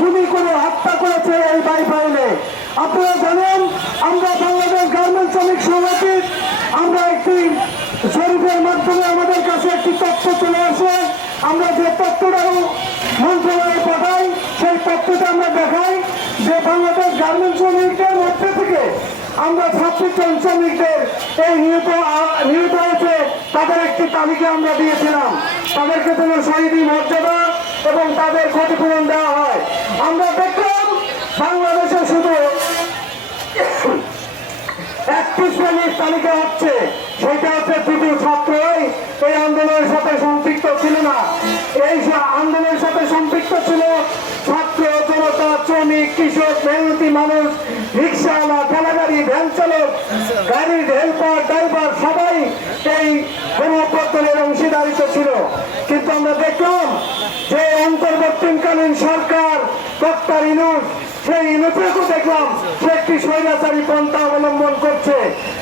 গুলি করে হত্যা করেছে এই বাইপাইলে আপনারা জানেন, আমরা বাংলাদেশ গার্মেন্টস শ্রমিক সমিতির আমরা একটি শরীফের মাধ্যমে আমাদের কাছে একটি তথ্য চলে আসে। আমরা যে তথ্যটা মন্ত্রণালয়ে পাঠাই, সেই তথ্যটা আমরা দেখাই যে বাংলাদেশ গার্মেন্টস শ্রমিকদের মধ্যে থেকে আমরা ছাব্বিশ জন শ্রমিকদের এই নিহত নিহত হয়েছে। তাদের একটি তালিকা আমরা দিয়েছিলাম। তাদেরকে যেন শহীদী মর্যাদা এবং তাদের ক্ষতিপূরণ দেওয়া হয়। আমরা দেখলাম বাংলাদেশে শুধু একটি শ্রেণির তালিকা হচ্ছে সেটা হচ্ছে দুটো ছাত্রই। এই আন্দোলনের সাথে সম্পৃক্ত ছিল না। এই আন্দোলনের সাথে সম্পৃক্ত ছিল ছাত্র, জনতা, শ্রমিক, কৃষক, মেহনতি মানুষ, রিক্সাওয়ালা, ঠেলাগাড়ি, ভ্যান চালক, গাড়ির হেল্পার, ড্রাইভার, সবাই এই গণঅভ্যর্থনের অংশীদারিত ছিল। কিন্তু আমরা দেখলাম অন্তর্বর্তীকালীন সরকার, ডক্টর ইনুস, সেই ইনুসেও দেখলাম সে একটি স্বৈরাচারী পন্থা অবলম্বন করছে।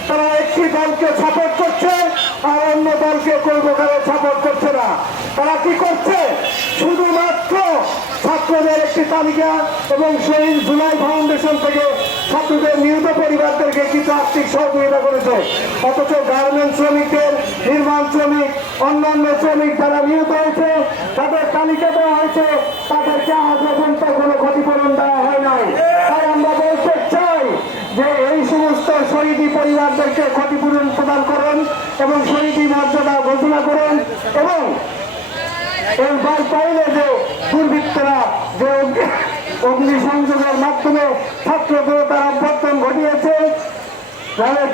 তারা একটি দলকে সাপোর্ট করছে আর অন্য দলকে কোনো প্রকারে সাপোর্ট করছে না। তারা কি করছে? শুধুমাত্র ছাত্রদের একটি তালিকা এবং সেই জুলাই ফাউন্ডেশন থেকে ছাত্রদের নিহত পরিবারদেরকে কিছু আর্থিক সহযোগিতা করেছে। অথচ গার্মেন্ট শ্রমিকদের, নির্মাণ শ্রমিক, অন্যান্য শ্রমিক যারা নিহত হয়েছে, তাদের তালিকা দেওয়া হয়েছে, তাদেরকে আজ পর্যন্ত কোনো ক্ষতিপূরণ দেওয়া হয় নাই। তাই আমরা বলতে চাই যে এই সমস্ত শহীদি পরিবারদেরকে ক্ষতিপূরণ প্রদান করুন এবং শহীদি মর্যাদা ঘোষণা করুন এবং এই বার পাইলে যে দুর্বৃত্তরা, যে অগ্নি- অগ্নিসংযোগের মাধ্যমে ছাত্র Bravo.